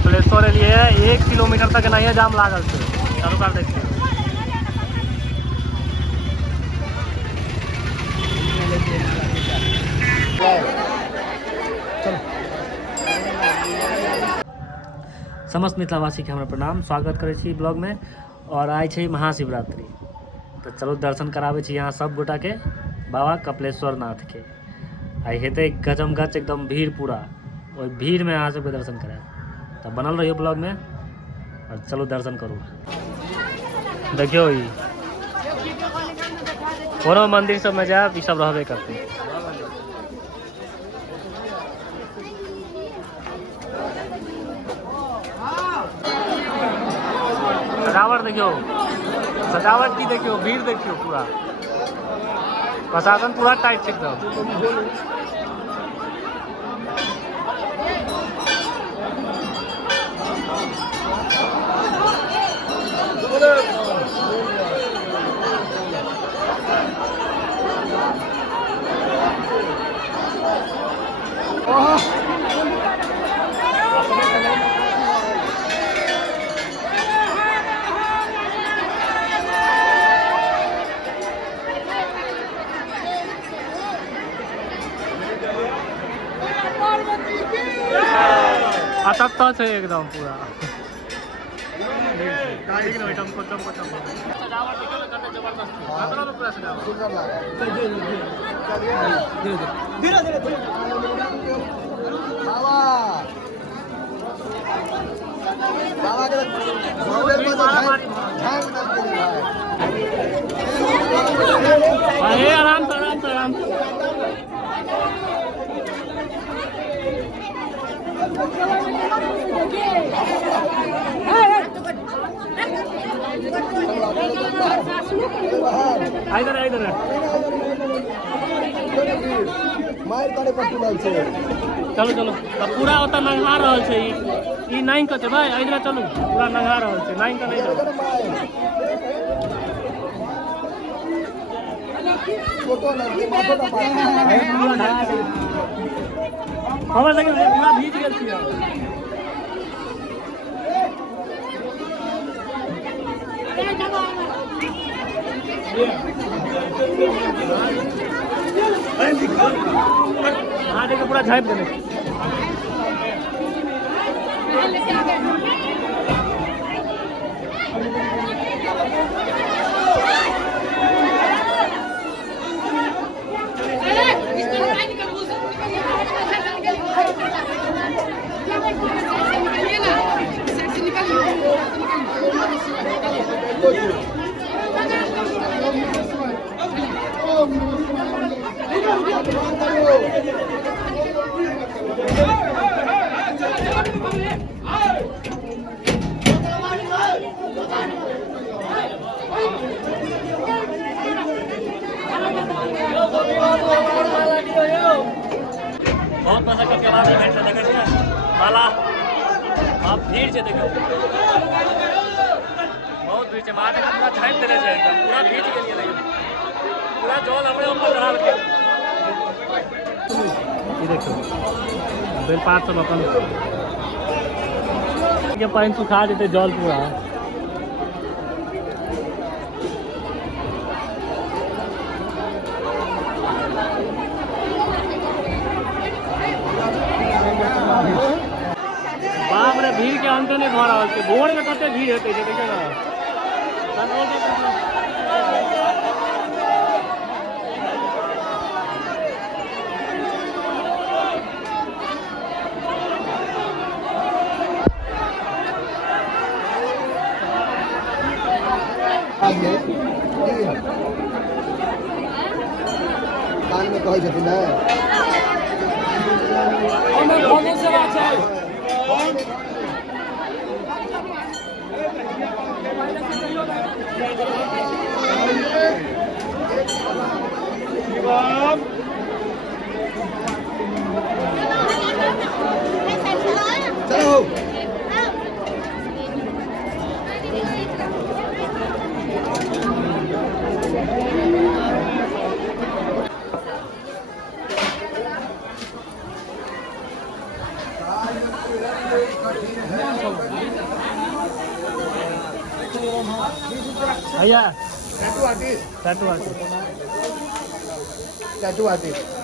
कपिलेश्वर लिए 1 किलोमीटर तक नहीं जाम लागल से चालू कर देखिए। समस्त मिथिलावासी के हमरा प्रणाम, स्वागत करे छी ब्लॉग में। और आए छे महाशिवरात्रि, तो चलो दर्शन करावे छी यहाँ सब गोटा के बाबा कपिलेश्वर नाथ के। आई हेते गजम गच एकदम भीड़ पूरा, और भीड़ में अहाँ सबके दर्शन कराए, तो बनल रहियो ब्लॉग में और चलो दर्शन करू। देखियो ई कोनो मंदिर सब में जाए ई सब रहबे करते। सजावट देखियो, सजावट की देखियो, भीड़ देखियो, पूरा प्रशासन पूरा टाइट है एकदम। आता है एकदम पूरा आराम से आराम से आराम से। इधर इधर चलो चलो अब पूरा होता नंगा रहल छे ई नहीं कते भाई इधर चलू पूरा नंगा रहल छे नहीं का नहीं चलो फोटो ना फोटो हमरा लगे पूरा भीज गेल छियै। हाँ देखिए पूरा झाँप देने बहुत मशक्कत के बाद इवेंट से देखै छियै माला आप भीड़ छै देखियो बहुत भीड़ छै माला का पूरा झाँप देले छै एकदम पूरा भीड़ गेलियै लेकिन पूरा जल हमरे ऊपर चढ़ा देलकै। ई देखियो बेल पात सब अपन ये पानी सुखा देते जल पूरा बाप रे भीड़ के अंत नहीं भर रहा है। भोर में कते भीड़ होते देखिए ना कान में कहै छथिन ना चलो कठिन भैया tattoo artist tattoo artist tattoo artist